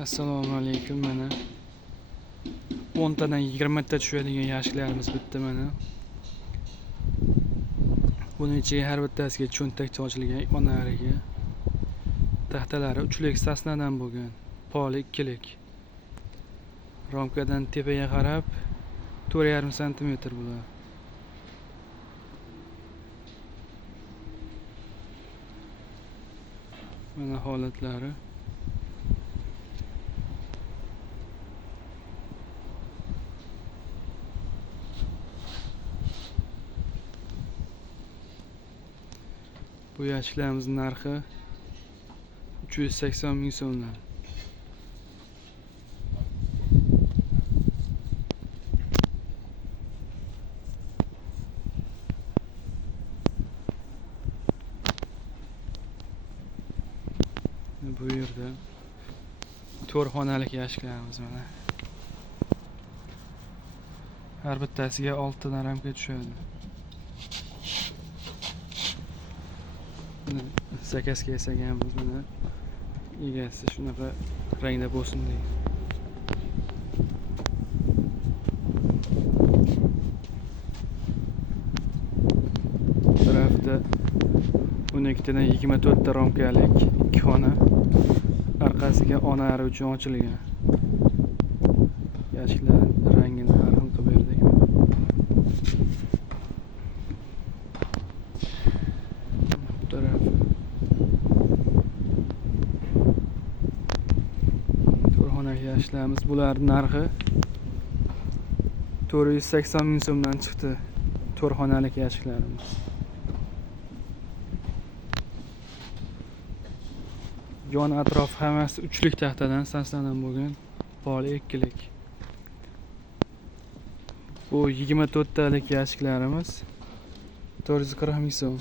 Assalomu alaykum. Mana 10 tadan 20 ta tushadigan yashiklarimiz bitta mana. Buning ichiga har bittasiga cho'ntak ochilgan, onariga. Taxtalari 3lik sasnadan bo'lgan, poli 2lik. Romkadan tepaga qarab 4,5 sm bular. Mana holatlari. Bu yashiklarimiz narxi 380 ming so'mdan. Bu yerda 4 xonalik yashiklarimiz mana. Har bittasiga 6 tadan ramka tushadi. Zakazga yasaganmiz buni. Egasi shunaqa rangda bo'lsin deydi. Tarafda 12 tadan 24 ta romkalik 2 xona. Orqasiga onari uchun ochilgan. Yashiklar rangini har xil qilib berdik. Bu taraf yashiklarimiz, bular narxi 480 ming so'mdan chiqdi. 4 xonalik yashiklarimiz. Yon atrof hammasi 3lik taxtadan sasnadan bo'lgan, poli 2lik. Bu 24 talik yashiklarimiz 440 ming so'm.